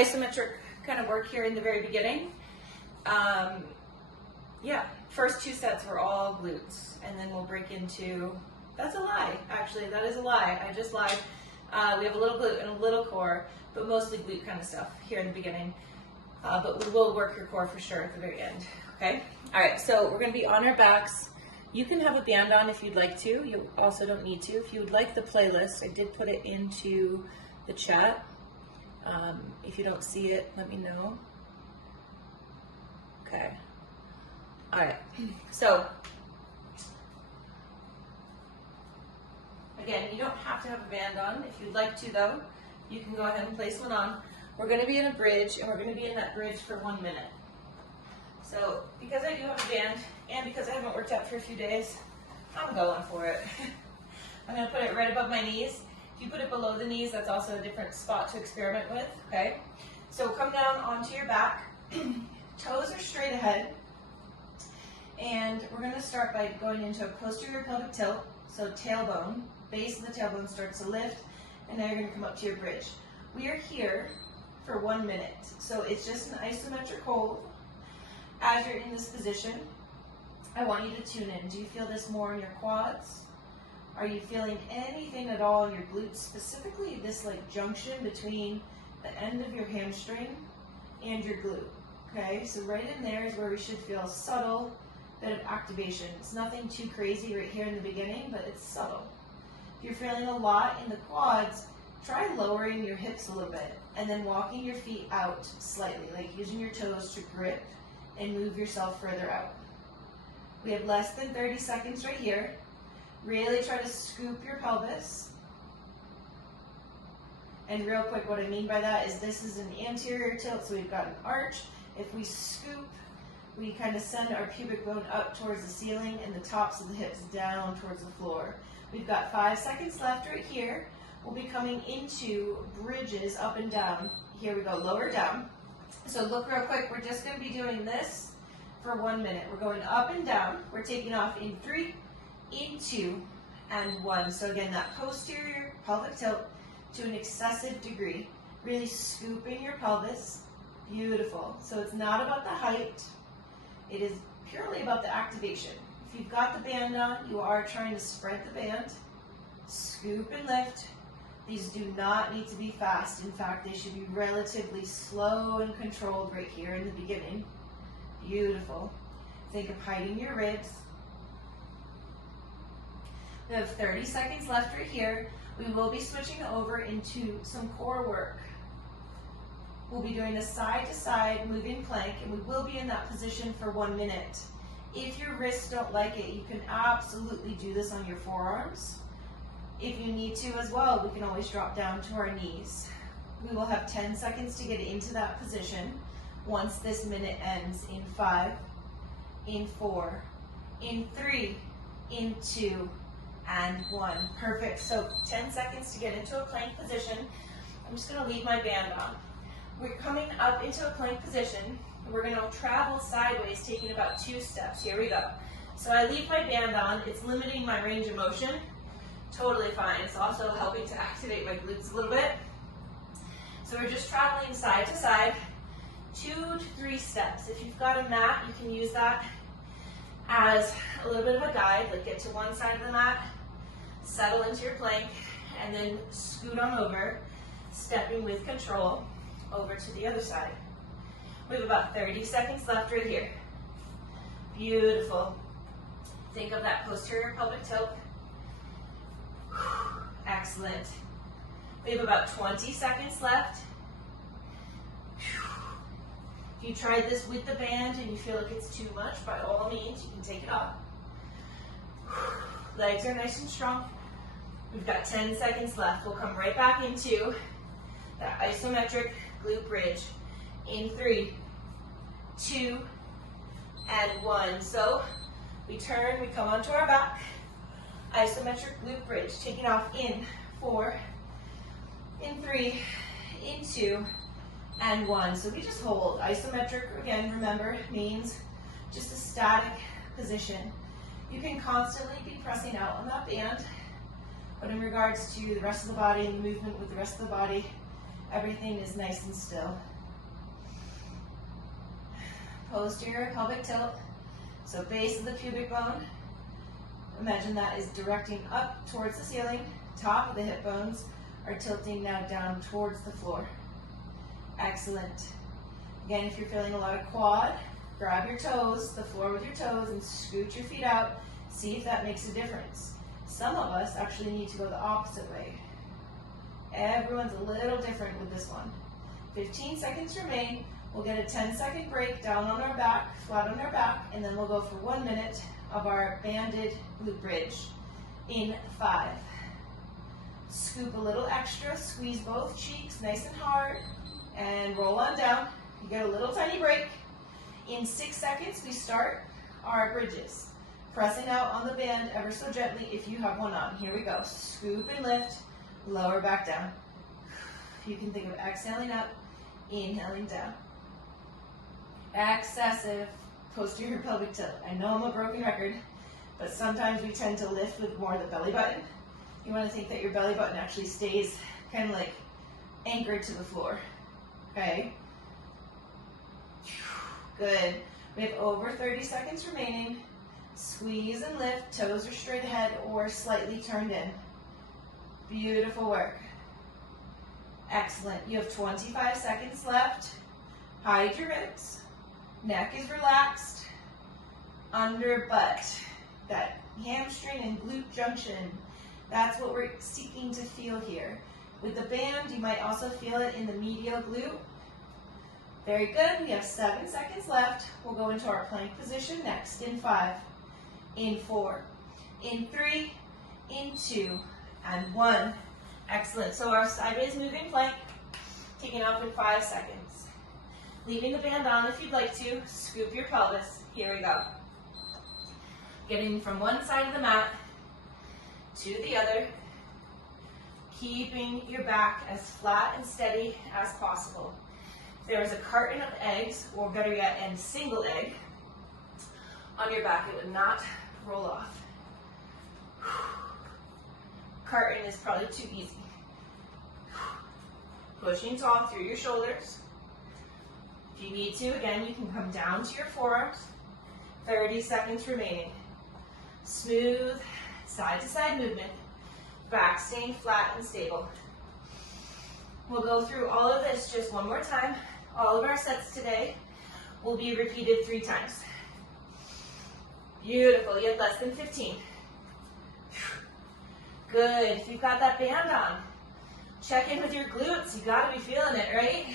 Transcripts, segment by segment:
isometric kind of work here in the very beginning. Yeah, first 2 sets were all glutes, and then we'll break into, that's a lie, actually, that is a lie, I just lied. We have a little glute and a little core, but mostly glute kind of stuff here in the beginning. But we will work your core for sure at the very end, okay? All right, so we're gonna be on our backs. You can have a band on if you'd like to. You also don't need to. If you would like the playlist, I did put it into the chat. If you don't see it, let me know. Okay. All right, so again, you don't have to have a band on. If you'd like to though, you can go ahead and place one on. We're gonna be in a bridge, and we're gonna be in that bridge for 1 minute. So because I do have a band, and because I haven't worked out for a few days, I'm going for it. I'm gonna put it right above my knees. If you put it below the knees, that's also a different spot to experiment with, okay? So come down onto your back, toes are straight ahead, and we're gonna start by going into a posterior pelvic tilt, so tailbone, base of the tailbone starts to lift, and now you're gonna come up to your bridge. We are here for 1 minute, so it's just an isometric hold. As you're in this position, I want you to tune in. Do you feel this more in your quads? Are you feeling anything at all in your glutes, specifically this like junction between the end of your hamstring and your glute? Okay, so right in there is where we should feel subtle bit of activation. It's nothing too crazy right here in the beginning, but it's subtle. If you're feeling a lot in the quads, try lowering your hips a little bit and then walking your feet out slightly, like using your toes to grip and move yourself further out. We have less than 30 seconds right here. Really try to scoop your pelvis. And real quick, what I mean by that is this is an anterior tilt, so we've got an arch. If we scoop, we kind of send our pubic bone up towards the ceiling and the tops of the hips down towards the floor. We've got 5 seconds left right here. We'll be coming into bridges up and down. Here we go, lower down. So look real quick, we're just gonna be doing this for 1 minute. We're going up and down. We're taking off in 3, in 2, and 1. So again, that posterior pelvic tilt to an excessive degree. Really scooping your pelvis. Beautiful. So it's not about the height. It is purely about the activation. If you've got the band on, you are trying to spread the band. Scoop and lift. These do not need to be fast. In fact, they should be relatively slow and controlled right here in the beginning. Beautiful. Think of hiding your ribs. We have 30 seconds left right here. We will be switching over into some core work. We'll be doing a side-to-side moving plank, and we will be in that position for 1 minute. If your wrists don't like it, you can absolutely do this on your forearms. If you need to as well, we can always drop down to our knees. We will have 10 seconds to get into that position once this minute ends in 5, in 4, in 3, in 2, and 1. Perfect. So 10 seconds to get into a plank position. I'm just going to leave my band on. We're coming up into a plank position. We're going to travel sideways, taking about 2 steps. Here we go. So I leave my band on. It's limiting my range of motion. Totally fine. It's also helping to activate my glutes a little bit. So we're just traveling side to side, 2 to 3 steps. If you've got a mat, you can use that as a little bit of a guide. Like get to one side of the mat, settle into your plank, and then scoot on over, stepping with control over to the other side. We have about 30 seconds left right here. Beautiful. Think of that posterior pelvic tilt. Excellent. We have about 20 seconds left. If you tried this with the band and you feel like it's too much, by all means, you can take it off. Legs are nice and strong. We've got 10 seconds left. We'll come right back into that isometric glute bridge in 3, 2, and 1. So we turn, we come onto our back. Isometric glute bridge, taking off in 4, in 3, in 2, and 1. So we just hold. Isometric, again, remember, means just a static position. You can constantly be pressing out on that band, but in regards to the rest of the body and the movement with the rest of the body, Everything is nice and still. Posterior pelvic tilt. So base of the pubic bone. Imagine that is directing up towards the ceiling. Top of the hip bones are tilting now down towards the floor. Excellent. Again, if you're feeling a lot of quad, grab your toes, the floor with your toes, and scoot your feet out. See if that makes a difference. Some of us actually need to go the opposite way. Everyone's a little different with this one. 15 seconds remain. We'll get a 10-second break down on our back, flat on our back, and then we'll go for 1 minute of our banded glute bridge in 5. Scoop a little extra, squeeze both cheeks nice and hard, and roll on down. You get a little tiny break. In 6 seconds, we start our bridges. Pressing out on the band ever so gently if you have one on. Here we go. Scoop and lift, lower back down. You can think of exhaling up, inhaling down. Excessive posterior pelvic tilt. I know I'm a broken record, but sometimes we tend to lift with more the belly button. You want to think that your belly button actually stays kind of like anchored to the floor. Okay? Good. We have over 30 seconds remaining. Squeeze and lift. Toes are straight ahead or slightly turned in. Beautiful work. Excellent. You have 25 seconds left. Hide your ribs. Neck is relaxed. Under butt. That hamstring and glute junction. That's what we're seeking to feel here. With the band, you might also feel it in the medial glute. Very good. We have 7 seconds left. We'll go into our plank position next in 5, in 4, in 3, in 2, and 1. Excellent. So our sideways moving plank, kicking off in 5 seconds. Leaving the band on if you'd like to. Scoop your pelvis. Here we go. Getting from one side of the mat to the other. Keeping your back as flat and steady as possible. If there was a carton of eggs, or better yet, and single egg, on your back, it would not roll off. Carton is probably too easy. Pushing tall through your shoulders. If you need to, again, you can come down to your forearms. 30 seconds remaining. Smooth side-to-side movement. Back staying flat and stable. We'll go through all of this just one more time. All of our sets today will be repeated 3 times. Beautiful. You have less than 15. Good. If you've got that band on, check in with your glutes. You got to be feeling it, right?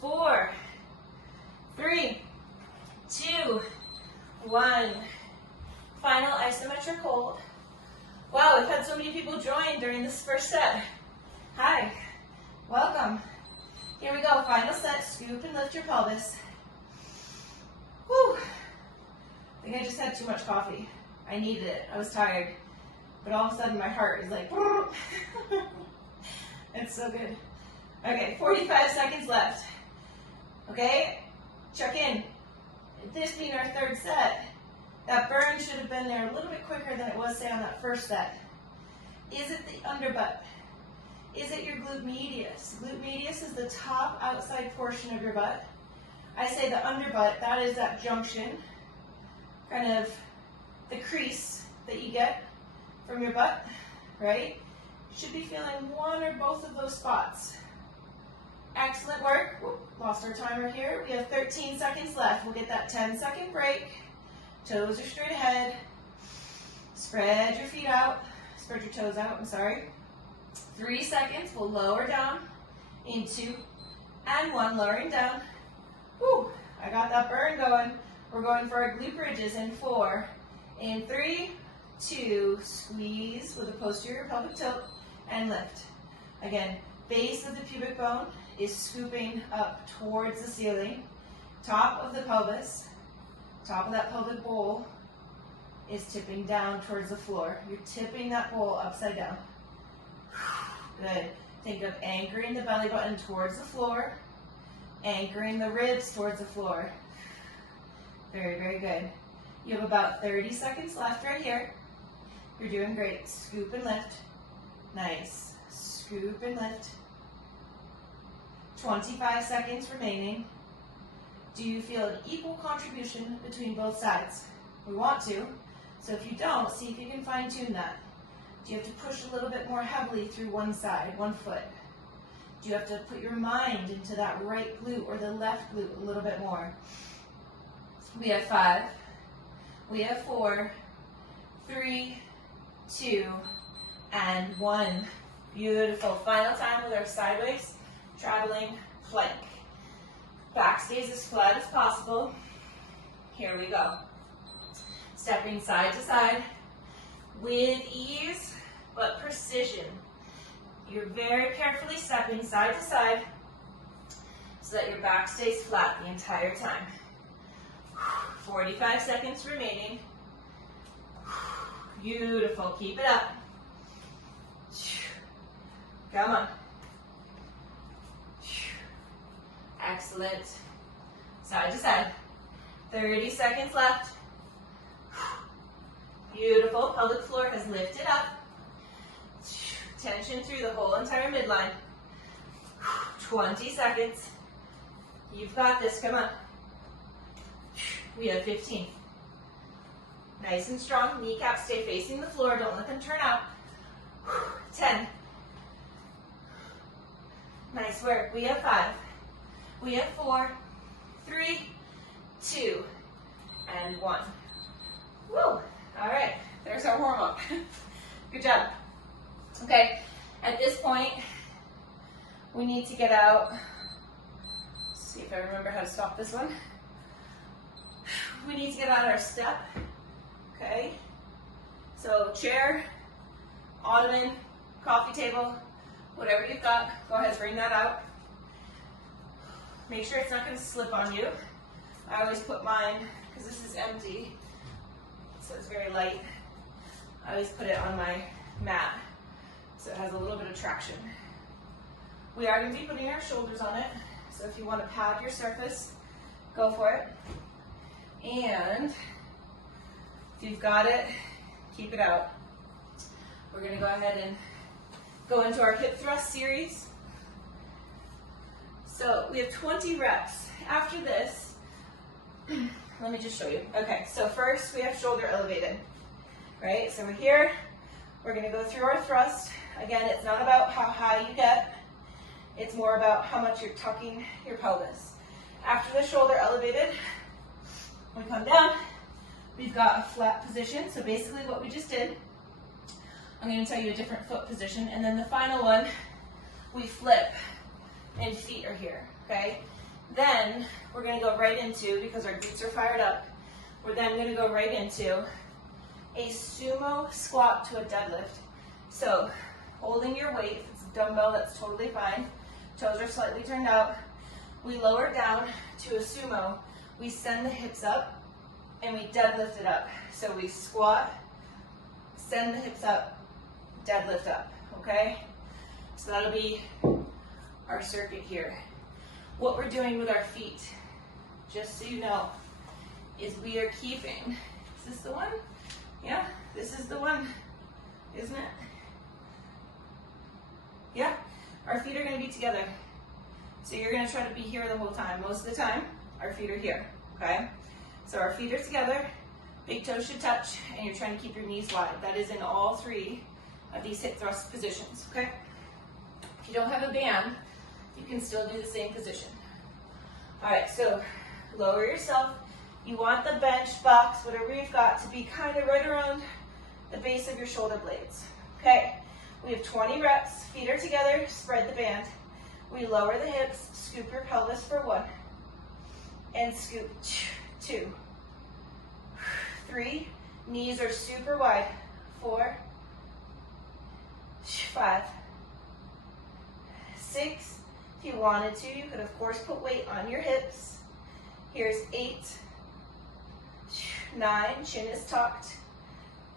4, 3, 2, 1. Final isometric hold. Wow, we've had so many people join during this first set. Hi, welcome. Here we go, final set. Scoop and lift your pelvis. Whew. I think I just had too much coffee. I needed it. I was tired. But all of a sudden my heart is like, it's so good. Okay, 45 seconds left. Okay, check in. This being our 3rd set, that burn should have been there a little bit quicker than it was, say, on that first set. Is it the underbutt? Is it your glute medius? Glute medius is the top outside portion of your butt. I say the underbutt, that is that junction, kind of the crease that you get from your butt, right? You should be feeling one or both of those spots. Excellent work. Whoop, lost our timer here. We have 13 seconds left. We'll get that 10-second break. Toes are straight ahead. Spread your feet out. Spread your toes out, I'm sorry. 3 seconds. We'll lower down in 2 and 1. Lowering down. Whew, I got that burn going. We're going for our glute bridges in 4, in 3, 2. Squeeze with a posterior pelvic tilt and lift. Again, base of the pubic bone is scooping up towards the ceiling. Top of the pelvis, top of that pelvic bowl is tipping down towards the floor. You're tipping that bowl upside down. Good. Think of anchoring the belly button towards the floor, anchoring the ribs towards the floor. Very, very good. You have about 30 seconds left right here. You're doing great. Scoop and lift. Nice. Scoop and lift. 25 seconds remaining. Do you feel an equal contribution between both sides? We want to. So if you don't, see if you can fine tune that. Do you have to push a little bit more heavily through one side, one foot? Do you have to put your mind into that right glute or the left glute a little bit more? We have 5. We have 4, 3, 2, and 1. Beautiful. Final time with our sideways traveling plank. Back stays as flat as possible. Here we go. Stepping side to side with ease, but precision. You're very carefully stepping side to side so that your back stays flat the entire time. 45 seconds remaining. Beautiful. Keep it up. Come on. Excellent. Side to side. 30 seconds left. Beautiful. Pelvic floor has lifted up. Tension through the whole entire midline. 20 seconds. You've got this. Come on. We have 15. Nice and strong. Kneecaps stay facing the floor. Don't let them turn out. 10. Nice work. We have 5. We have 4, 3, 2, and 1. Woo! All right. There's our warm-up. Good job. Okay. At this point, we need to get out. Let's see if I remember how to stop this one. We need to get out our step. Okay. So chair, ottoman, coffee table, whatever you've got, go ahead, bring that out. Make sure it's not going to slip on you. I always put mine, because this is empty, so it's very light. I always put it on my mat, so it has a little bit of traction. We are going to be putting our shoulders on it, so if you want to pad your surface, go for it. And if you've got it, keep it out. We're going to go ahead and go into our hip thrust series. So we have 20 reps. After this, let me just show you. Okay, so first we have shoulder elevated, right? So we're here, we're gonna go through our thrust. Again, it's not about how high you get, it's more about how much you're tucking your pelvis. After the shoulder elevated, we come down, we've got a flat position. So basically what we just did, I'm gonna tell you a different foot position, and then the final one, we flip. And feet are here, okay? Then we're gonna go right into, because our glutes are fired up, we're then gonna go right into a sumo squat to a deadlift. So holding your weight, if it's a dumbbell, that's totally fine. Toes are slightly turned out. We lower down to a sumo. We send the hips up and we deadlift it up. So we squat, send the hips up, deadlift up, okay? So that'll be our circuit here. What we're doing with our feet, just so you know, is we are keeping, is this the one? Yeah, this is the one, isn't it? Yeah, our feet are going to be together. So you're going to try to be here the whole time. Most of the time, our feet are here, okay? So our feet are together, big toes should touch, and you're trying to keep your knees wide. That is in all 3 of these hip thrust positions, okay? If you don't have a band, you can still do the same position. All right, so lower yourself. You want the bench, box, whatever you've got, to be kind of right around the base of your shoulder blades. Okay, we have 20 reps. Feet are together, spread the band. We lower the hips, scoop your pelvis for 1, and scoop 2, 3. Knees are super wide. 4, 5, 6. If you wanted to, you could of course put weight on your hips. Here's 8, 9, chin is tucked.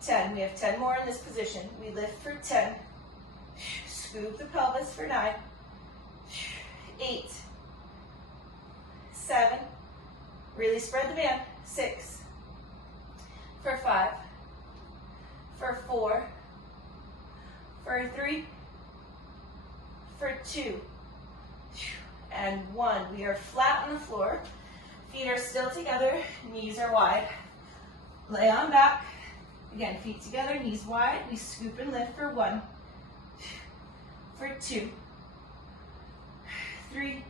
10, we have 10 more in this position. We lift for 10, scoop the pelvis for 9, 8, 7, really spread the band, 6, for 5, for 4, for 3, for 2, and 1. We are flat on the floor. Feet are still together, knees are wide. Lay on back. Again, feet together, knees wide. We scoop and lift for 1, for 2, 3,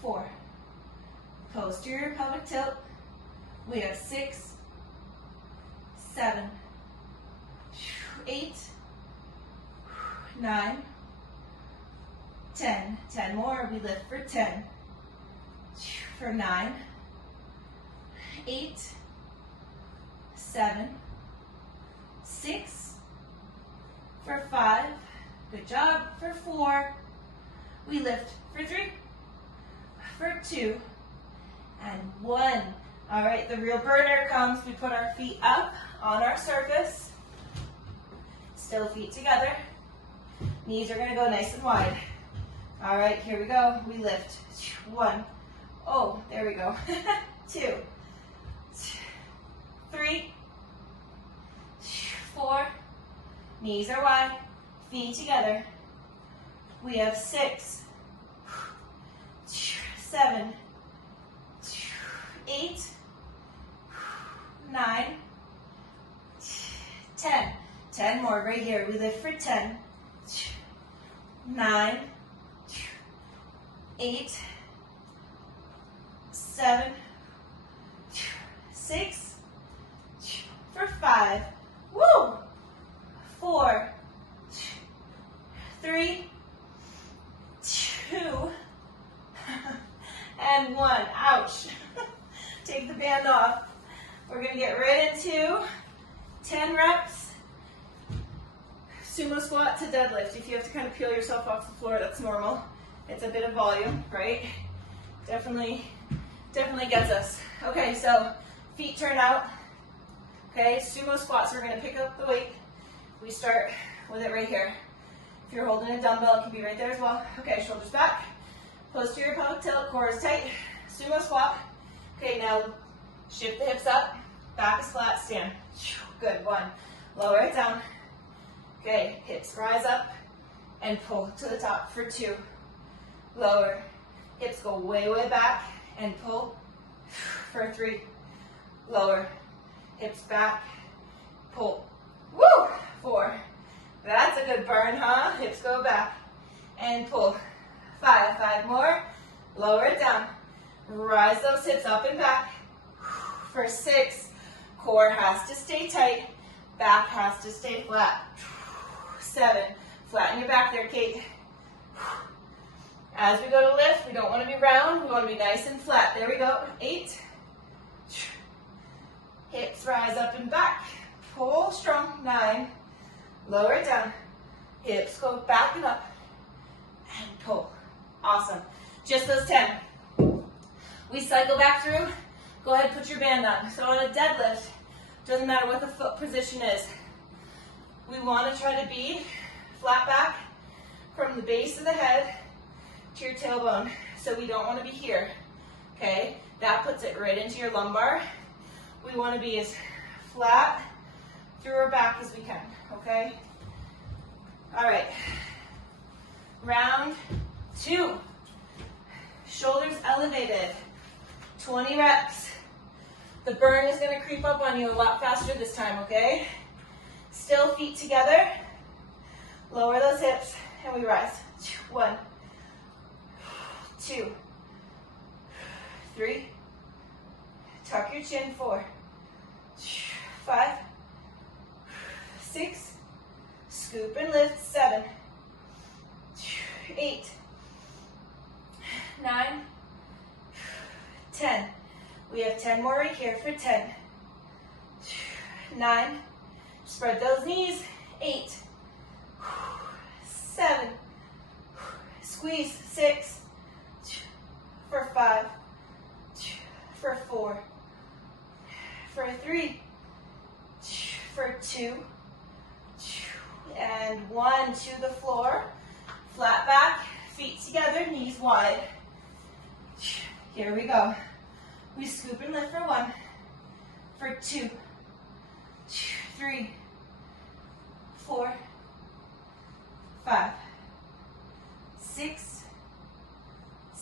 4. Posterior pelvic tilt. We have 6, 7, 8, 9, 10. 10 more. We lift for 10, for 9, 8, 7, 6, for 5. Good job. For 4. We lift for 3, for 2, and 1. All right, the real burner comes. We put our feet up on our surface. Still feet together. Knees are going to go nice and wide. All right, here we go. We lift. 1. Oh, there we go. 2, 3, 4. Knees are wide. Feet together. We have 6, 7, 8, 9, 10. 10 more right here. We lift for 10, 9, 8, 7, 6, for 5. Woo! 4, 3, 2, and 1. Ouch. Take the band off. We're going to get right into 10 reps. Sumo squat to deadlift. If you have to kind of peel yourself off the floor, that's normal. It's a bit of volume, right? Definitely gets us. Okay, so feet turn out. Okay, sumo squats. We're going to pick up the weight. We start with it right here. If you're holding a dumbbell, it can be right there as well. Okay, shoulders back. Posterior pelvic tilt, core is tight. Sumo squat. Okay, now shift the hips up. Back is flat, stand. Good, 1. Lower it down. Okay, hips rise up and pull to the top for 2. Lower. Hips go way, way back and pull for 3. Lower. Hips back, pull. Woo! 4. That's a good burn, huh? Hips go back and pull. 5. 5 more. Lower it down. Rise those hips up and back for 6. Core has to stay tight. Back has to stay flat. 7. Flatten your back there, Kate. As we go to lift, we don't want to be round. We want to be nice and flat. There we go. 8. Hips rise up and back. Pull strong. 9. Lower it down. Hips go back and up. And pull. Awesome. Just those 10. We cycle back through. Go ahead, put your band on. So on a deadlift, doesn't matter what the foot position is. We want to try to be flat back from the base of the head to your tailbone. So we don't want to be here. Okay? That puts it right into your lumbar. We want to be as flat through our back as we can. Okay? All right. Round 2. Shoulders elevated. 20 reps. The burn is going to creep up on you a lot faster this time, okay? Still feet together. Lower those hips and we rise. 1, 2, 3. Tuck your chin. 4, 5, 6. Scoop and lift. 7, 8, 9, 10. We have 10 more right here for 10, 9. Spread those knees. 8, 7. Squeeze. 6, for 5, for 4, for 3, for 2, and 1. To the floor. Flat back, feet together, knees wide. Here we go. We scoop and lift for 1, for 2, 3, 4, 5, 6,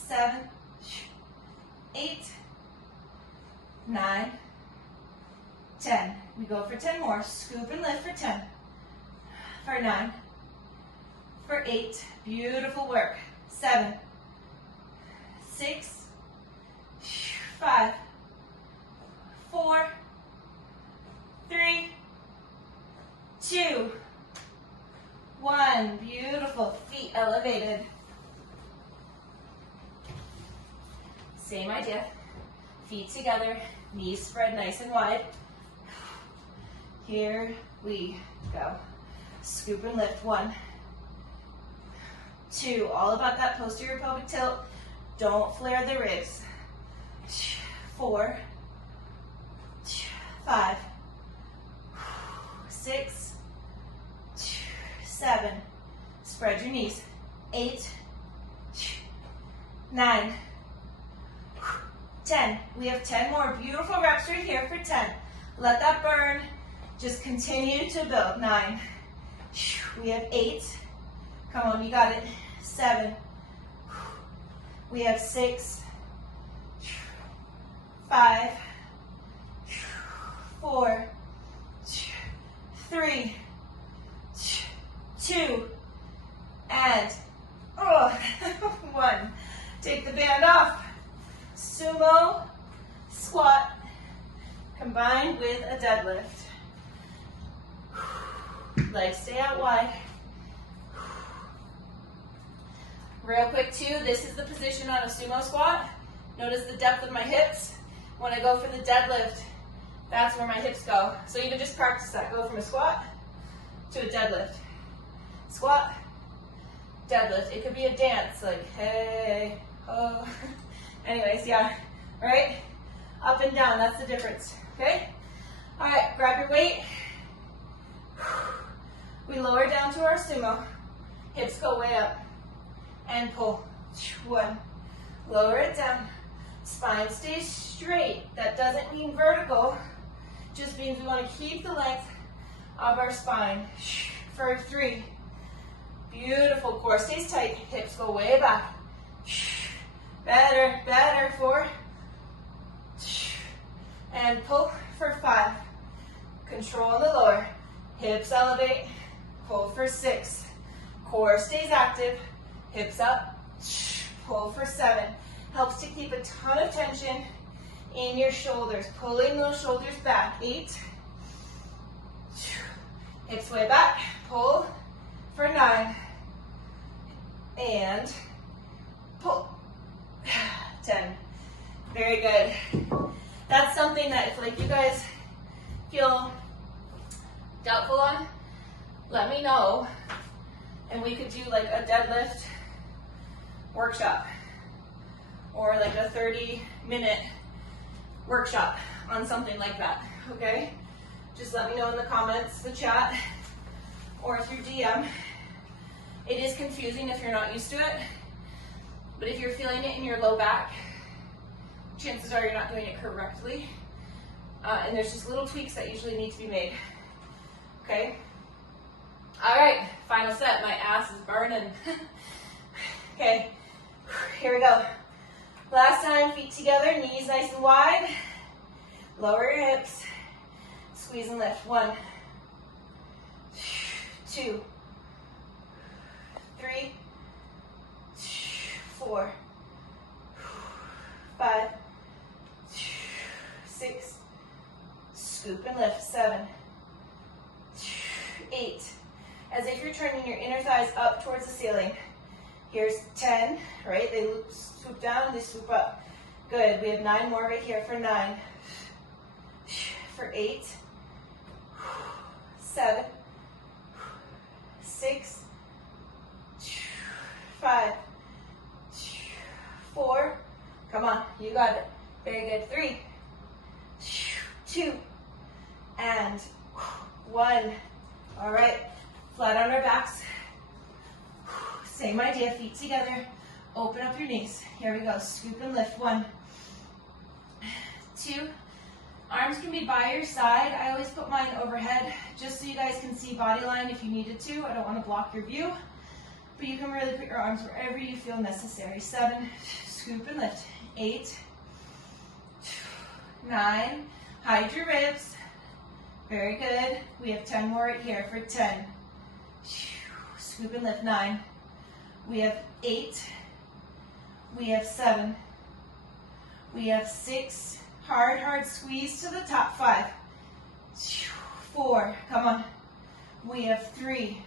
7, 8, 9, 10. We go for 10 more. Scoop and lift for 10, for 9, for 8. Beautiful work. 7, 6, 5, 4, 3, 2, 1. Beautiful. Feet elevated. Same idea. Feet together, knees spread nice and wide. Here we go. Scoop and lift. 1, 2. All about that posterior pelvic tilt. Don't flare the ribs. 4, 5, 6, 7. Spread your knees. 8, 9, 10. We have 10 more beautiful reps right here for 10. Let that burn. Just continue to build. 9. We have 8. Come on, you got it. 7. We have 6. 5. 4. 3. 2. And 1. Take the band off. Sumo squat combined with a deadlift. Legs stay out wide. Real quick too, this is the position on a sumo squat. Notice the depth of my hips. When I go for the deadlift, that's where my hips go. So even just practice that. Go from a squat to a deadlift. Squat, deadlift. It could be a dance, like hey, oh. Anyways, yeah, right? Up and down, that's the difference, okay? All right, grab your weight. We lower down to our sumo. Hips go way up. And pull. 1. Lower it down. Spine stays straight. That doesn't mean vertical. Just means we want to keep the length of our spine. For 3. Beautiful. Core stays tight. Hips go way back. Better, better. 4. And pull for 5. Control in the lower. Hips elevate. Pull for 6. Core stays active. Hips up. Pull for 7. Helps to keep a ton of tension in your shoulders. Pulling those shoulders back. 8. Hips way back. Pull for 9. And pull. 10. Very good. That's something that if like you guys feel doubtful on, let me know. And we could do like a deadlift workshop or like a 30-minute workshop on something like that, okay? Just let me know in the comments, the chat, or through DM. It is confusing if you're not used to it, but if you're feeling it in your low back, chances are you're not doing it correctly. And there's just little tweaks that usually need to be made, okay? All right, final set. My ass is burning. Okay, here we go. Last time, feet together, knees nice and wide. Lower your hips. Squeeze and lift. 1, 2, 3, 4, 5, 6. Scoop and lift. 7, 8. As if you're turning your inner thighs up towards the ceiling. Here's 10, right? They swoop down, they swoop up. Good. We have 9 more right here for 9. For 8. 7. 6. 5. 4. Come on, you got it. Very good. 3. 2. And 1. All right. Flat on our backs. Same idea, feet together. Open up your knees. Here we go. Scoop and lift. 1, 2. Arms can be by your side. I always put mine overhead just so you guys can see body line if you needed to. I don't want to block your view, but you can really put your arms wherever you feel necessary. 7. Scoop and lift. 8, 9, hide your ribs. Very good. We have 10 more right here for 10. Scoop and lift. 9. We have 8. We have 7. We have 6. Hard, hard squeeze to the top. 5. 4. Come on. We have 3.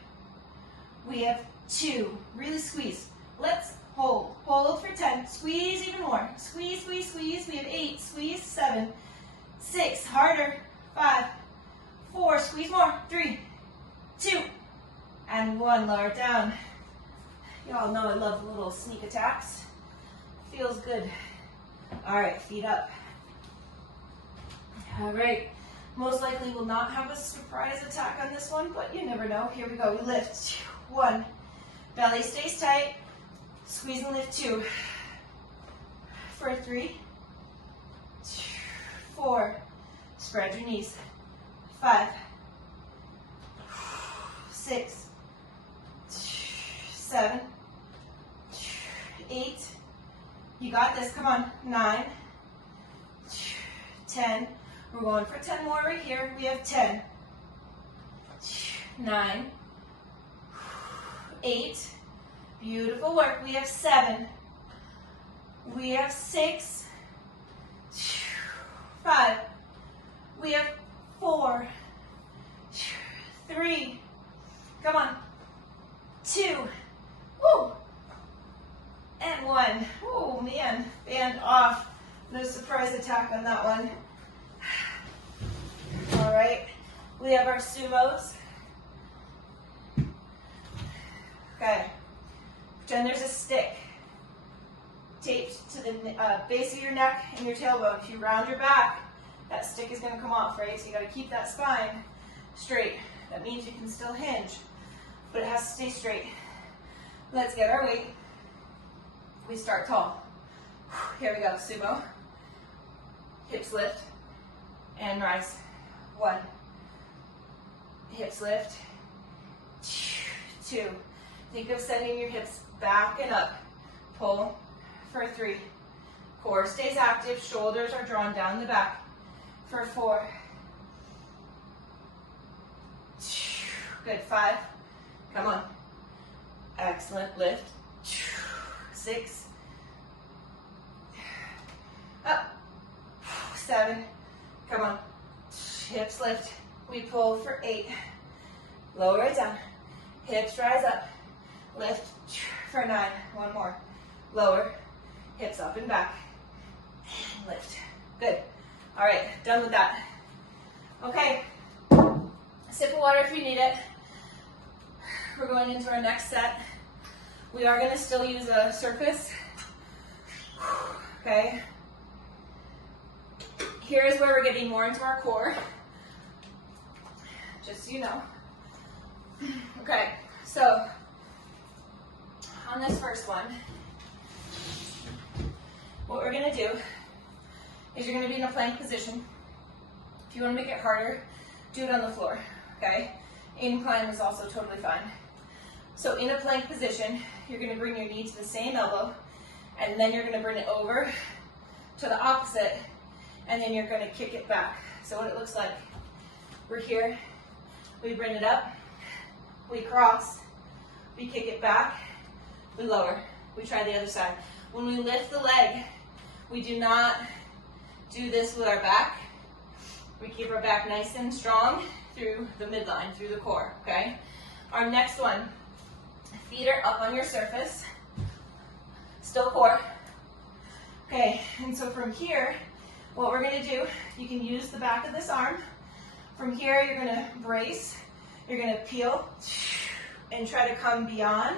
We have 2. Really squeeze. Let's hold. Hold for 10. Squeeze even more. Squeeze, squeeze, squeeze. We have 8. Squeeze. 7. 6. Harder. 5. 4. Squeeze more. 3. 2. And 1. Lower it down. Y'all know I love little sneak attacks. Feels good. All right, feet up. All right. Most likely will not have a surprise attack on this one, but you never know. Here we go. We lift. 1. Belly stays tight. Squeeze and lift. 2. For 3. 4. Spread your knees. 5. 6. 7. 8. You got this. Come on. 9. 10. We're going for 10 more right here. We have 10. 9. 8. Beautiful work. We have 7. We have 6. 5. We have 4. 3. Come on. 2. Woo. And 1. Oh man. Band off. No surprise attack on that one. All right. We have our sumos. Okay. Pretend there's a stick taped to the base of your neck and your tailbone. If you round your back, that stick is going to come off, right? So you got to keep that spine straight. That means you can still hinge, but it has to stay straight. Let's get our weight. We start tall. Here we go, sumo. Hips lift and rise. 1. Hips lift. 2. Think of sending your hips back and up. Pull for 3. Core stays active. Shoulders are drawn down the back. For 4. Good. 5. Come on. Excellent. Lift. 6. Up. 7. Come on. Hips lift. We pull for 8. Lower it down. Hips rise up. Lift for 9. 1 more. Lower. Hips up and back. And lift. Good. All right. Done with that. Okay. Sip of water if you need it. We're going into our next set. We are going to still use a surface. Okay. Here is where we're getting more into our core. Just so you know. Okay, so on this first one, what we're going to do is you're going to be in a plank position. If you want to make it harder, do it on the floor, okay? Incline is also totally fine. So in a plank position, you're going to bring your knee to the same elbow, and then you're going to bring it over to the opposite, and then you're going to kick it back. So what it looks like, we're here, we bring it up, we cross, we kick it back, we lower. We try the other side. When we lift the leg, we do not do this with our back. We keep our back nice and strong through the midline, through the core, okay? Our next one, feet are up on your surface, still core. Okay, and so from here, what we're gonna do, you can use the back of this arm. From here, you're gonna brace, you're gonna peel, and try to come beyond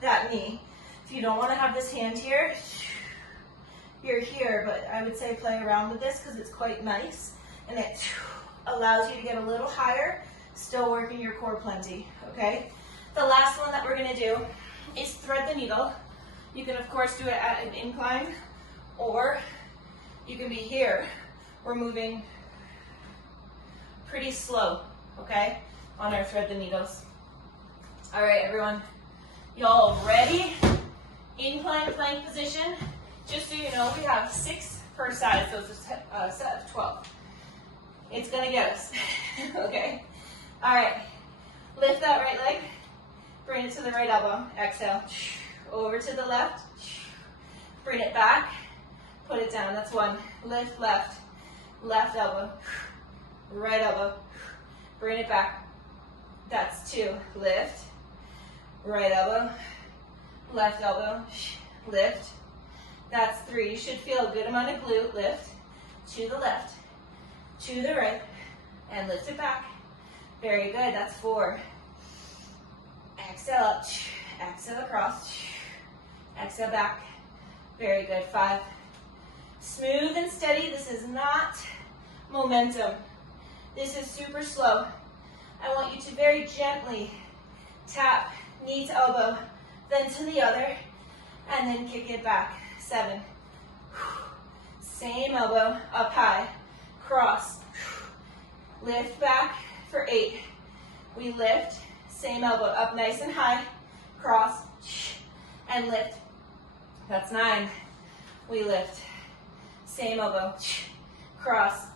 that knee. If you don't wanna have this hand here, you're here, but I would say play around with this because it's quite nice, and it allows you to get a little higher, still working your core plenty, okay? The last one that we're gonna do is thread the needle. You can of course do it at an incline, or you can be here. We're moving pretty slow, okay, on our thread the needles. All right, everyone, y'all ready? Incline plank position. Just so you know, we have 6 per side, so it's a set of 12. It's gonna get us, okay? All right, lift that right leg, bring it to the right elbow, exhale, over to the left, bring it back, put it down, that's 1. Lift left, left elbow, right elbow, bring it back, that's 2. Lift, right elbow, left elbow, lift, that's 3. You should feel a good amount of glute lift, to the left, to the right, and lift it back. Very good, that's 4. Exhale up, exhale across, exhale back. Very good, 5. Smooth and steady, this is not momentum. This is super slow. I want you to very gently tap knee to elbow, then to the other, and then kick it back. 7. Same elbow, up high, cross, lift back for 8. We lift, same elbow up nice and high, cross, and lift. That's 9. We lift, same elbow, cross,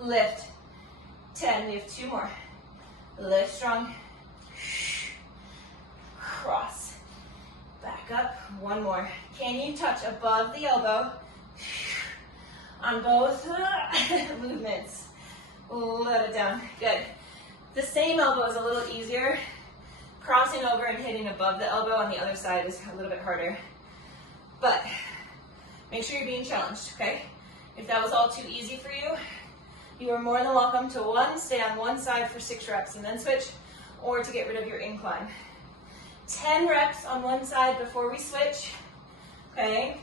lift. 10, we have 2 more. Lift strong, cross, back up, 1 more. Can you touch above the elbow on both movements? Let it down, good. The same elbow is a little easier. Crossing over and hitting above the elbow on the other side is a little bit harder. But make sure you're being challenged, okay? If that was all too easy for you, you are more than welcome to stay on one side for 6 reps and then switch, or to get rid of your incline. 10 reps on one side before we switch, okay?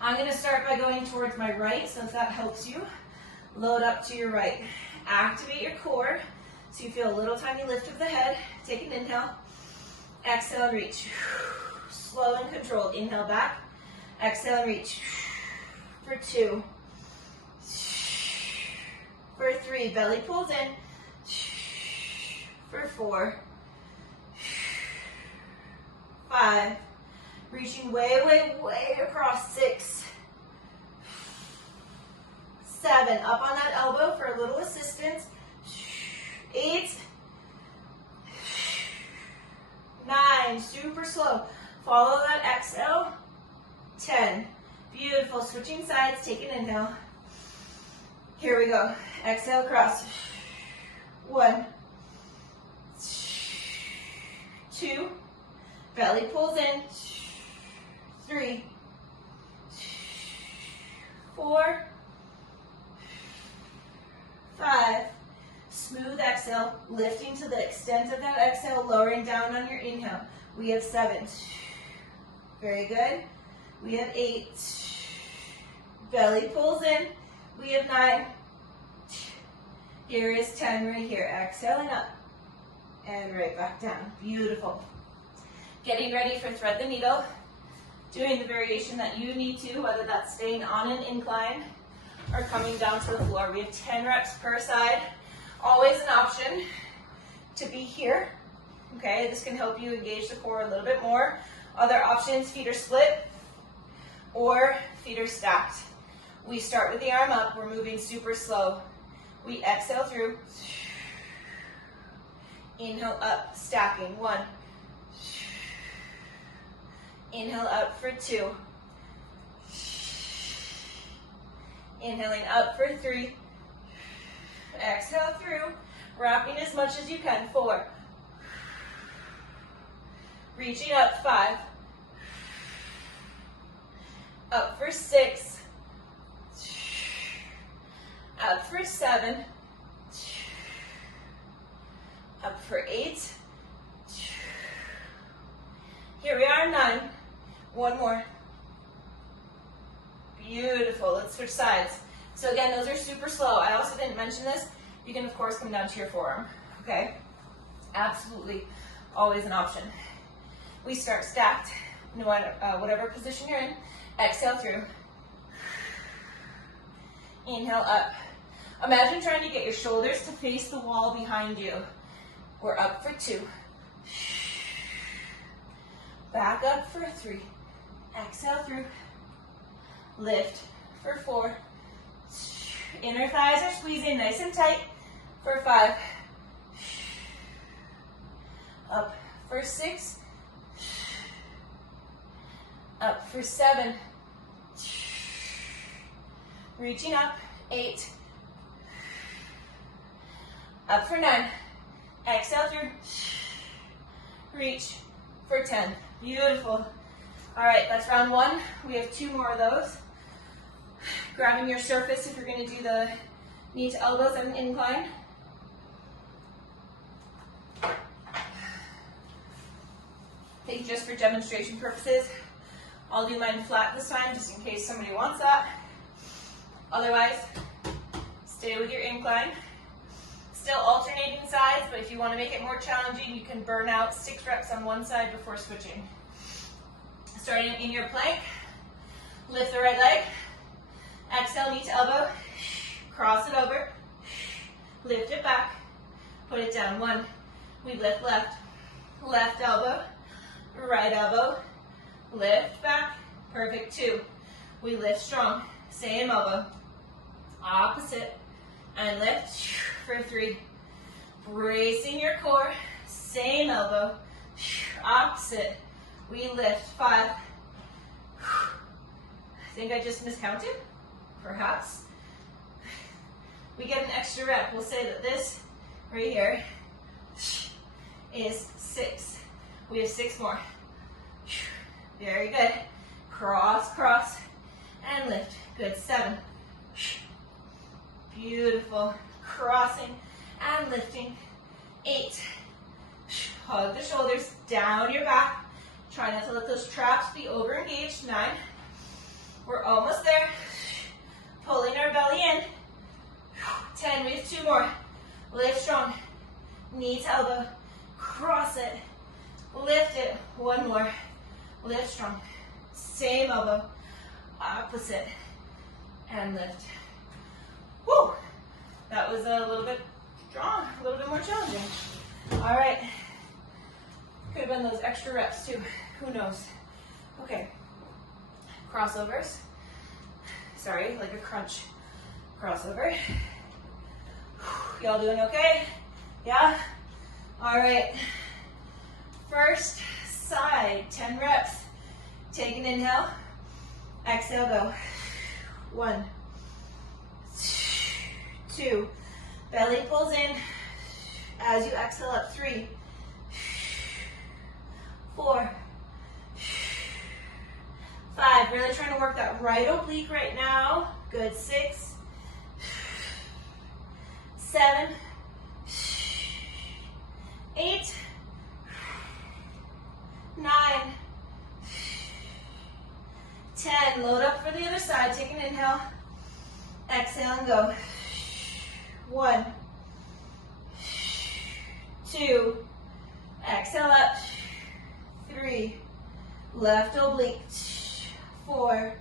I'm gonna start by going towards my right, since that helps you. Load up to your right. Activate your core, so you feel a little tiny lift of the head. Take an inhale, exhale and reach. Slow and controlled, inhale back, exhale and reach. For 2, for 3, belly pulls in. For 4, 5, reaching way, way, way across. 6, 7, up on that elbow for a little assistance. 8, 9, super slow. Follow that exhale. 10, beautiful. Switching sides, take an inhale. Here we go. Exhale, cross. 1, 2, belly pulls in. 3, 4, 5, smooth exhale, lifting to the extent of that exhale, lowering down on your inhale. We have 7, very good. We have 8, belly pulls in. We have 9, here is 10 right here. Exhaling up and right back down. Beautiful. Getting ready for thread the needle, doing the variation that you need to, whether that's staying on an incline or coming down to the floor. We have 10 reps per side. Always an option to be here. Okay, this can help you engage the core a little bit more. Other options, feet are split or feet are stacked. We start with the arm up, we're moving super slow. We exhale through. Inhale up, stacking. 1. Inhale up for 2. Inhaling up for 3. Exhale through, wrapping as much as you can. 4. Reaching up. 5. Up for 6. Up for 7. Up for 8. Here we are, 9. 1 more. Beautiful. Let's switch sides. So again, those are super slow. I also didn't mention this. You can, of course, come down to your forearm. Okay? Absolutely. Always an option. We start stacked, no matter whatever position you're in. Exhale through. Inhale up. Imagine trying to get your shoulders to face the wall behind you. We're up for 2. Back up for 3. Exhale through. Lift for 4. Inner thighs are squeezing nice and tight for 5. Up for 6. Up for 7. Reaching up. 8. Up for 9. Exhale through. Reach for 10. Beautiful. All right, that's round 1. We have 2 more of those. Grabbing your surface if you're going to do the knee to elbows at an incline. I think just for demonstration purposes, I'll do mine flat this time just in case somebody wants that. Otherwise, stay with your incline. Still alternating sides, but if you want to make it more challenging, you can burn out 6 reps on one side before switching. Starting in your plank, lift the right leg. Exhale, knee to elbow. Cross it over. Lift it back. Put it down. 1. We lift left. Left elbow. Right elbow. Lift back. Perfect. 2. We lift strong. Same elbow. Opposite. And lift for 3. Bracing your core. Same elbow. Opposite. We lift. 5. I think I just miscounted. Perhaps. We get an extra rep. We'll say that this right here is 6. We have 6 more. Very good. Cross, cross, and lift. Good. 7. Beautiful. Crossing and lifting. 8. Hug the shoulders down your back. Try not to let those traps be over engaged. 9. We're almost there. Pulling our belly in. 10, we have 2 more. Lift strong. Knee to elbow. Cross it. Lift it. 1 more. Lift strong. Same elbow. Opposite. And lift. Woo! That was a little bit strong, a little bit more challenging. All right. Could have been those extra reps too. Who knows? Okay. Crossovers. Sorry, like a crunch crossover. Y'all doing okay? Yeah? All right. First side, 10 reps. Take an inhale. Exhale, go. 1, 2. Belly pulls in. As you exhale up, 3, 4, 5. Really trying to work that right oblique right now. Good. 6, 7, 8, 9, 10. Load up for the other side. Take an inhale. Exhale and go. 1, 2. Exhale up. 3. Left oblique. 4,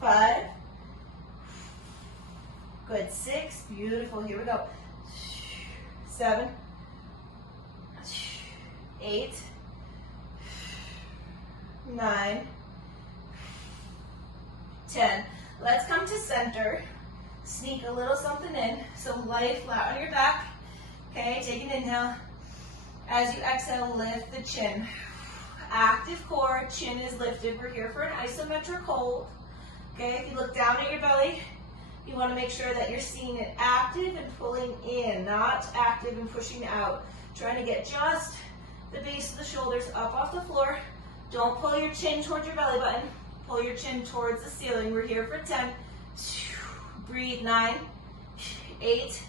5. Good. 6. Beautiful. Here we go. 7, 8, 9, 10. Let's come to center. Sneak a little something in. So lie flat on your back. Okay, take an inhale. As you exhale, lift the chin. Active core, chin is lifted. We're here for an isometric hold. Okay, if you look down at your belly, you want to make sure that you're seeing it active and pulling in, not active and pushing out. Trying to get just the base of the shoulders up off the floor. Don't pull your chin towards your belly button. Pull your chin towards the ceiling. We're here for 10. Breathe. 9, 8.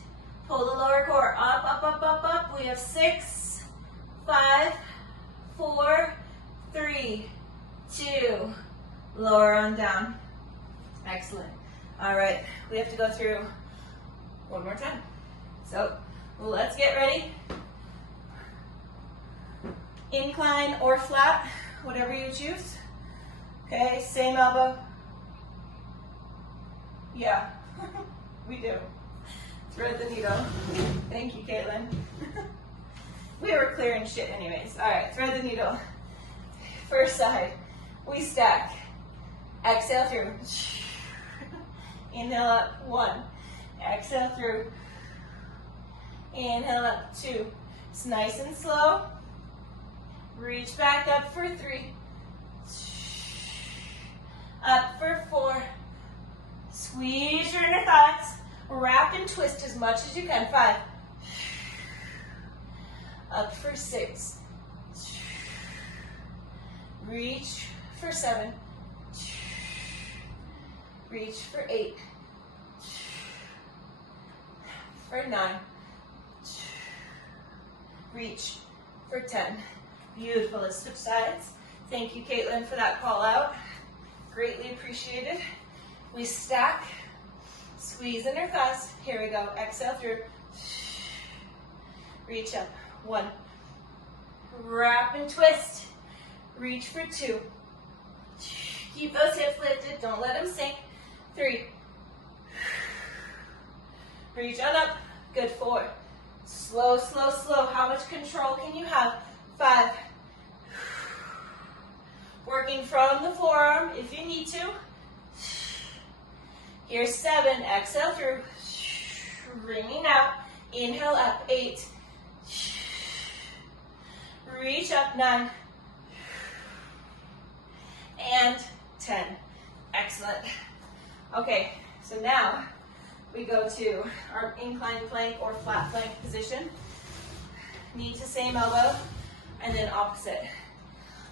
Pull the lower core up, up, up, up, up. We have 6, 5, 4, 3, 2. Lower on down. Excellent. All right, we have to go through one more time. So let's get ready. Incline or flat, whatever you choose. Okay, same elbow. Yeah, we do. Thread the needle. Thank you, Caitlin. We were clearing shit anyways. All right, thread the needle. First side, we stack. Exhale through. Inhale up, 1. Exhale through. Inhale up, 2. It's nice and slow. Reach back up for 3. Up for 4. Squeeze your inner thighs. Wrap and twist as much as you can. 5. Up for 6. Reach for 7. Reach for 8. For 9. Reach for 10. Beautiful. Let's switch sides. Thank you, Caitlin, for that call out. Greatly appreciated. We stack. Squeeze inner thighs. Here we go. Exhale through. Reach up. 1. Wrap and twist. Reach for 2. Keep those hips lifted. Don't let them sink. 3. Reach on up. Good. 4. Slow, slow, slow. How much control can you have? 5. Working from the forearm if you need to. Here's 7. Exhale through. Bringing out. Inhale up. 8. Reach up. 9. And 10. Excellent. Okay, so now we go to our incline plank or flat plank position. Knee to same elbow, and then opposite.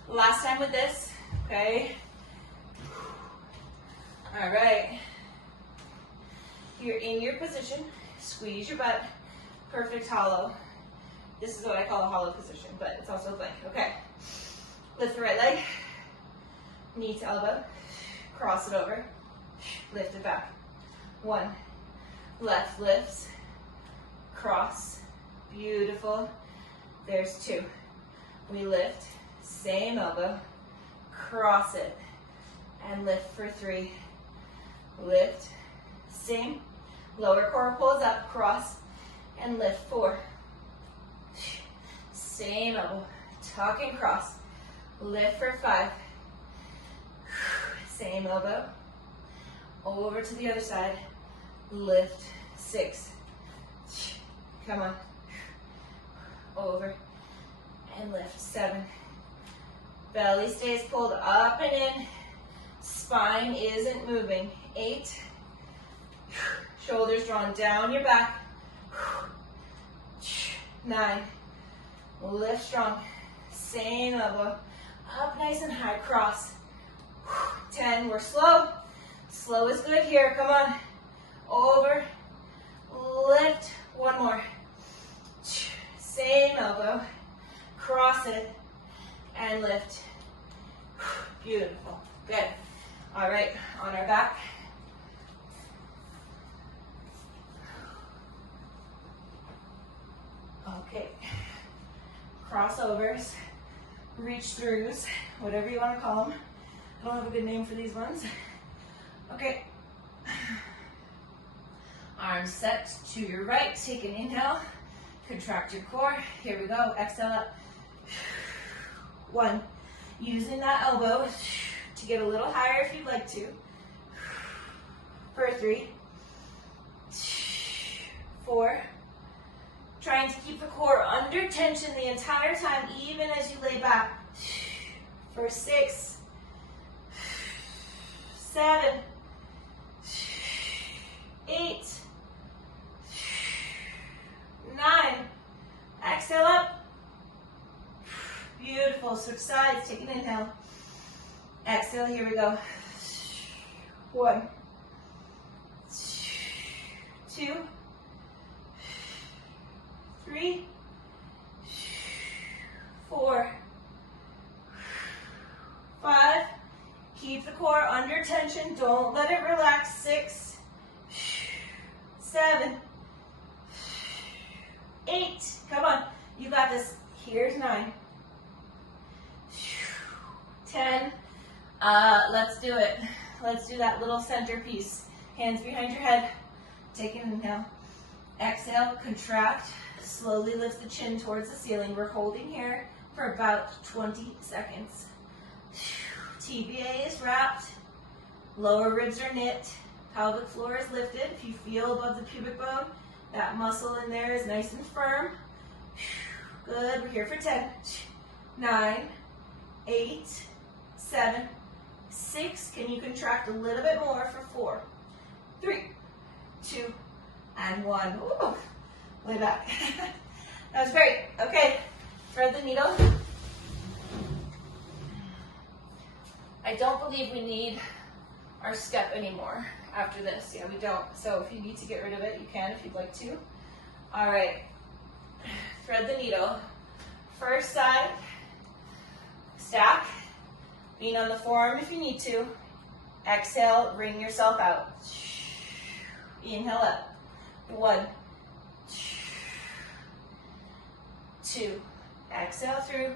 Last time with this, okay? All right. You're in your position. Squeeze your butt. Perfect hollow. This is what I call a hollow position, but it's also a plank. Okay. Lift the right leg. Knee to elbow. Cross it over. Lift it back. 1. Left lifts. Cross. Beautiful. There's 2. We lift. Same elbow. Cross it. And lift for 3. Lift. Same. Lower core pulls up. Cross. And lift. 4. Same elbow. Tuck and cross. Lift for 5. Same elbow. Over to the other side. Lift. 6. Come on. Over. And lift. 7. Belly stays pulled up and in. Spine isn't moving. 8. Shoulders drawn down your back. 9. Lift strong. Same elbow. Up nice and high. Cross. 10. We're slow. Slow is good here. Come on. Over. Lift. 1 more. Same elbow. Cross it. And lift. Beautiful. Good. All right. On our back. Okay. Crossovers. Reach throughs. Whatever you want to call them. I don't have a good name for these ones. Okay. Arms set to your right. Take an inhale. Contract your core. Here we go. Exhale up. 1. Using that elbow to get a little higher if you'd like to. For 3. 4. Trying to keep the core under tension the entire time, even as you lay back. For 6. 7. 8. 9. Exhale up. Beautiful. Switch sides. Take an inhale. Exhale. Here we go. 1. 2. 3. 4. 5. Keep the core under tension. Don't let it relax. 6. 7. 8. Come on. You got this. Here's 9. 10. Let's do it. Let's do that little center piece. Hands behind your head. Take an inhale. Exhale. Contract. slowly lift the chin towards the ceiling. We're holding here for about 20 seconds. TBA is wrapped, lower ribs are knit, pelvic floor is lifted. If you feel above the pubic bone, that muscle in there is nice and firm. Good, we're here for 10, 9, 8, 7, 6. Can you contract a little bit more for 4, 3, 2, and 1. Ooh, way back. That was great. Okay, thread the needle. I don't believe we need our step anymore after this. Yeah, we don't. So if you need to get rid of it, you can if you'd like to. All right, thread the needle. First side, stack, lean on the forearm if you need to. Exhale, wring yourself out. Inhale up. 1, 2. Exhale through.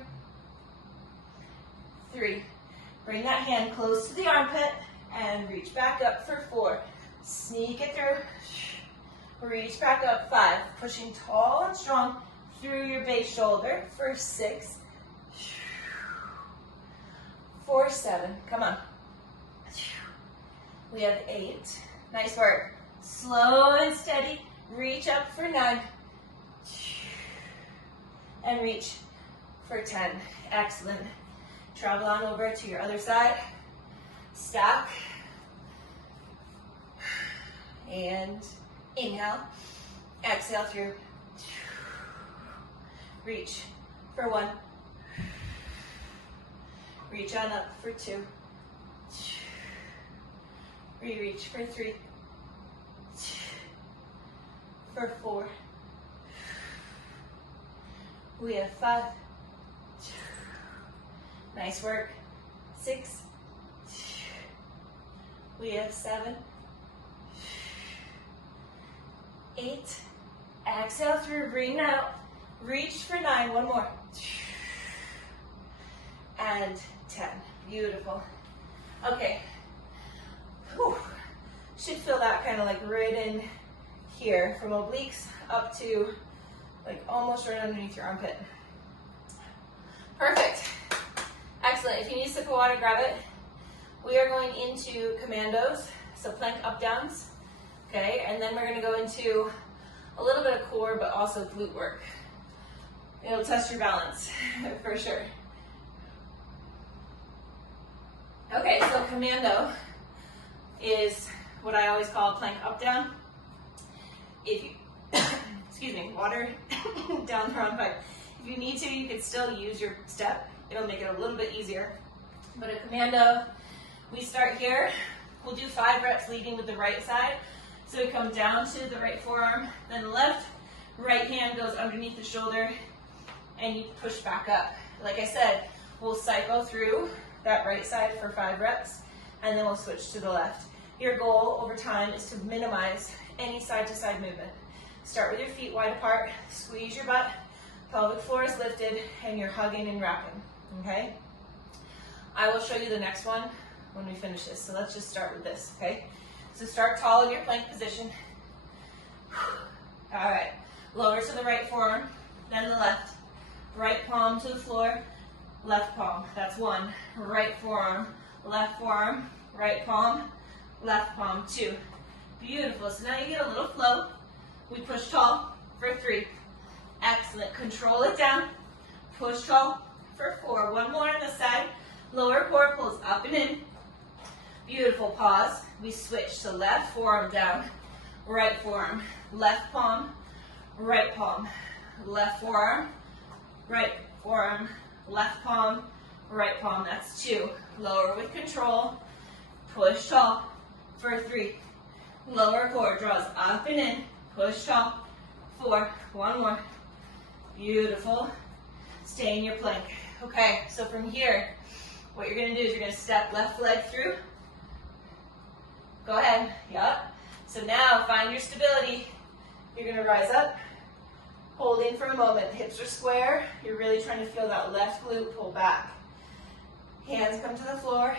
3. Bring that hand close to the armpit and reach back up for 4. Sneak it through. Reach back up. 5. Pushing tall and strong through your base shoulder for 6. For 7. Come on. We have 8. Nice work. Slow and steady. Reach up for 9. And reach for 10. Excellent. Travel on over to your other side. Stack. And inhale. Exhale through. Reach for 1. Reach on up for 2. Re-reach for 3. For 4. We have 5. Nice work. 6. We have 7. 8. Exhale through, breathe out. Reach for 9. One more. And 10. Beautiful. Okay. Whew. Should feel that kind of like right in here from obliques up to like almost right underneath your armpit. Perfect. Excellent. If you need a sip of water, grab it. We are going into commandos, so plank up downs. Okay, and then we're going to go into a little bit of core, but also glute work. It'll test your balance for sure. Okay, so commando is what I always call a plank up down. If you, excuse me, water down the wrong pipe. If you need to, you can still use your step. It'll make it a little bit easier. But a commando, we start here. We'll do 5 reps leading with the right side. So we come down to the right forearm, then the left. Right hand goes underneath the shoulder, and you push back up. Like I said, we'll cycle through that right side for 5 reps, and then we'll switch to the left. Your goal over time is to minimize any side-to-side movement. Start with your feet wide apart, squeeze your butt, pelvic floor is lifted, and you're hugging and wrapping, okay? I will show you the next one when we finish this, so let's just start with this, okay? So start tall in your plank position. All right, lower to the right forearm, then the left. Right palm to the floor, left palm. That's 1. Right forearm, right palm, left palm. 2. Beautiful. So now you get a little flow. We push tall for 3. Excellent. Control it down. Push tall for 4. 1 more on this side. Lower core pulls up and in. Beautiful. Pause. We switch to left forearm down, right forearm, left palm, right palm, left forearm, right forearm, left palm, right palm. That's 2. Lower with control. Push tall for 3. Lower core draws up and in. Push tall. 4. 1 more. Beautiful. Stay in your plank. Okay, so from here, what you're going to do is you're going to step left leg through. Go ahead. Yup. So now find your stability. You're going to rise up. Holding for a moment. Hips are square. You're really trying to feel that left glute pull back. Hands come to the floor.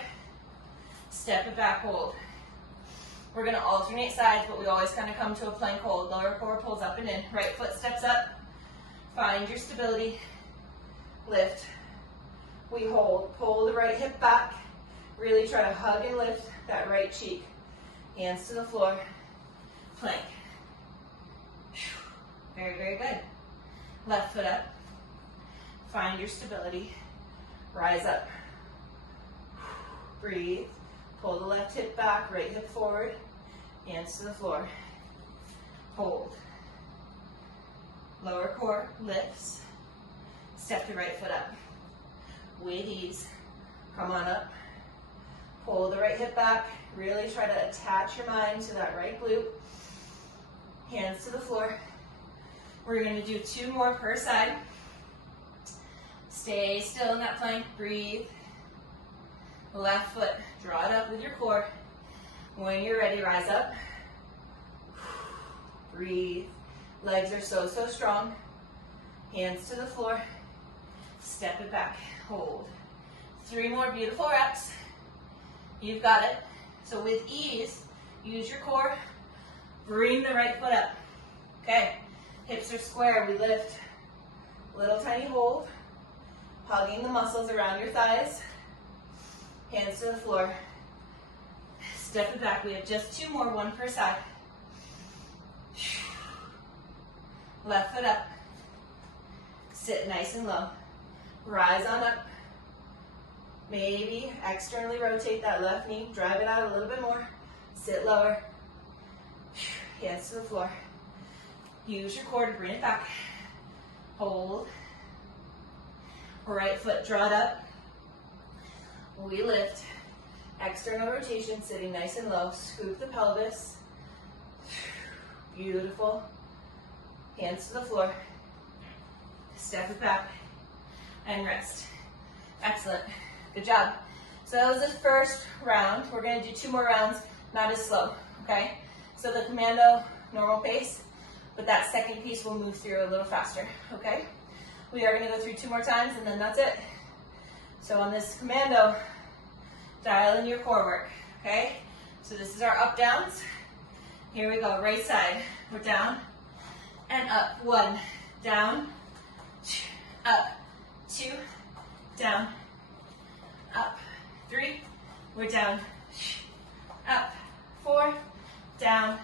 Step it back, hold. We're going to alternate sides, but we always kind of come to a plank hold. Lower core pulls up and in. Right foot steps up. Find your stability, lift. We hold, pull the right hip back. Really try to hug and lift that right cheek. Hands to the floor, plank. Very, very good. Left foot up. Find your stability. Rise up. Breathe. Pull the left hip back, right hip forward. Hands to the floor. Hold. Lower core lifts. Step the right foot up. With ease. Come on up. Pull the right hip back. Really try to attach your mind to that right glute. Hands to the floor. We're going to do 2 more per side. Stay still in that plank. Breathe. Left foot. Draw it up with your core. When you're ready, rise up. Breathe. Legs are so, so strong. Hands to the floor. Step it back. Hold. 3 more beautiful reps. You've got it. So with ease, use your core. Bring the right foot up. Okay. Hips are square. We lift. Little tiny hold. Hugging the muscles around your thighs. Hands to the floor. Step it back. We have just 2 more, 1 per side. Left foot up. Sit nice and low. Rise on up. Maybe externally rotate that left knee. Drive it out a little bit more. Sit lower. Hands to the floor. Use your core to bring it back. Hold. Right foot, draw it up. We lift. External rotation, sitting nice and low. Scoop the pelvis. Beautiful. Hands to the floor. Step it back. And rest. Excellent. Good job. So that was the first round. We're going to do 2 more rounds, not as slow, okay? So the commando, normal pace, but that second piece will move through a little faster, okay? We are going to go through 2 more times, and then that's it. So on this commando, dial in your core work, okay? So this is our up downs. Here we go, right side. We're down and up. 1, down, up, 2, down, up, 3, we're down, up, 4, down,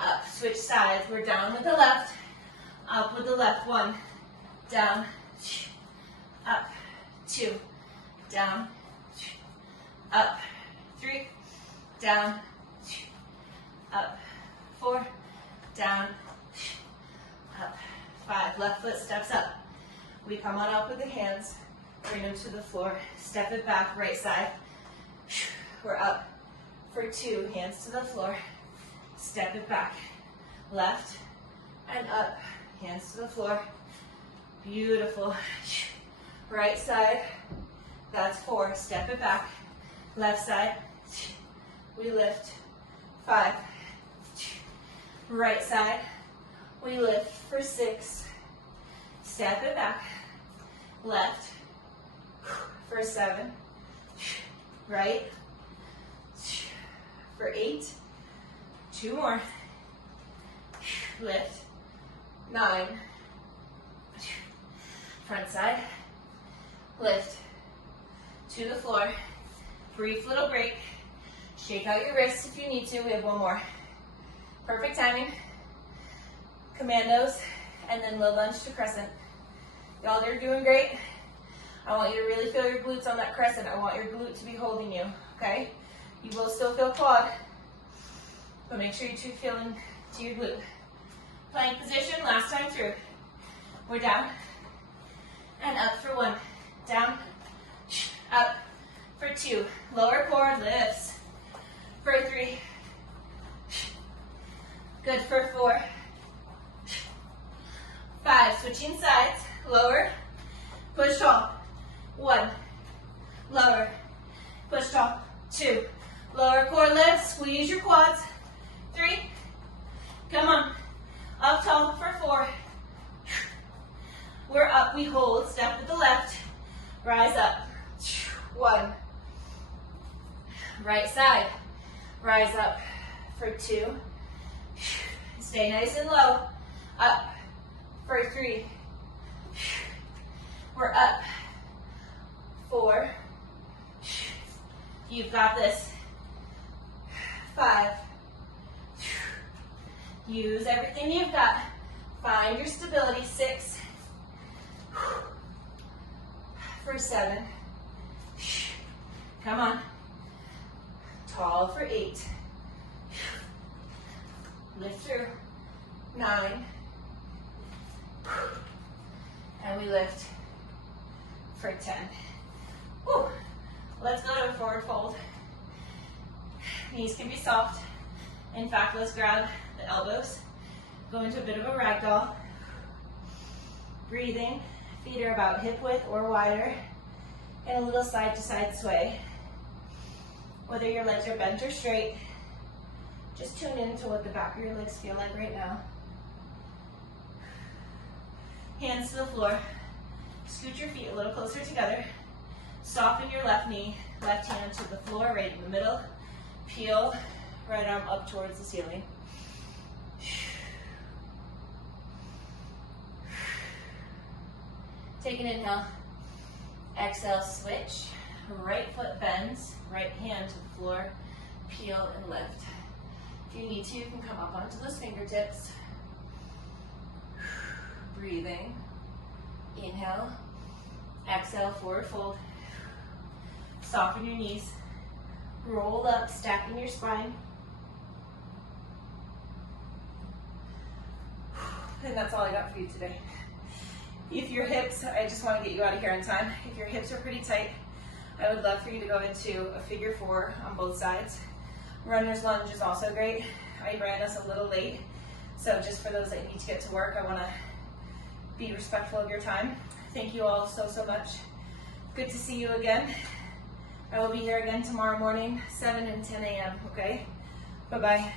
up. Switch sides. We're down with the left, up with the left. 1, down, up, 2, down, up, 3, down, up, 4, down, up, 5. Left foot steps up. We come on up with the hands, bring them to the floor, step it back, right side. We're up for 2, hands to the floor, step it back, left and up, hands to the floor. Beautiful. Right side, that's 4, step it back, left side, we lift, 5. Right side, we lift for 6, step it back, left for 7, right for 8, 2 more, lift, 9, front side, lift to the floor, brief little break, shake out your wrists if you need to. We have 1 more. Perfect timing. Commandos, and then low lunge to crescent. Y'all are doing great. I want you to really feel your glutes on that crescent. I want your glute to be holding you, okay? You will still feel quad, but make sure you feel into your glute. Plank position, last time through. We're down and up for 1. Down, up for 2. Lower core lifts for 3. Good for 4. 5. Switching sides. Lower, push tall. 1. Lower, push tall. 2. Lower core lifts. Squeeze your quads. 3. Come on. Up tall for 4. We're up. We hold. Step with the left. Rise up. 1. Right side. Rise up for 2. Stay nice and low. Up for 3. We're up. 4. You've got this. 5. Use everything you've got. Find your stability. 6. For 7. Come on. Tall for 8. Lift through. 9. And we lift for 10. Woo. Let's go to a forward fold. Knees can be soft. In fact, let's grab the elbows. Go into a bit of a ragdoll. Breathing. Feet are about hip width or wider. And a little side to side sway. Whether your legs are bent or straight, just tune into what the back of your legs feel like right now. Hands to the floor. Scoot your feet a little closer together. Soften your left knee, left hand to the floor, right in the middle. Peel, right arm up towards the ceiling. Take an inhale. Exhale, switch. Right foot bends, right hand to the floor. Peel and lift. If you need to, you can come up onto those fingertips. Breathing. Inhale. Exhale, forward fold. Soften your knees. Roll up, stacking your spine. And that's all I got for you today. If your hips, I just want to get you out of here on time. If your hips are pretty tight, I would love for you to go into a figure 4 on both sides. Runner's lunge is also great. I ran us a little late, so just for those that need to get to work, I want to be respectful of your time. Thank you all so, so much. Good to see you again. I will be here again tomorrow morning, 7 and 10 a.m., okay? Bye-bye.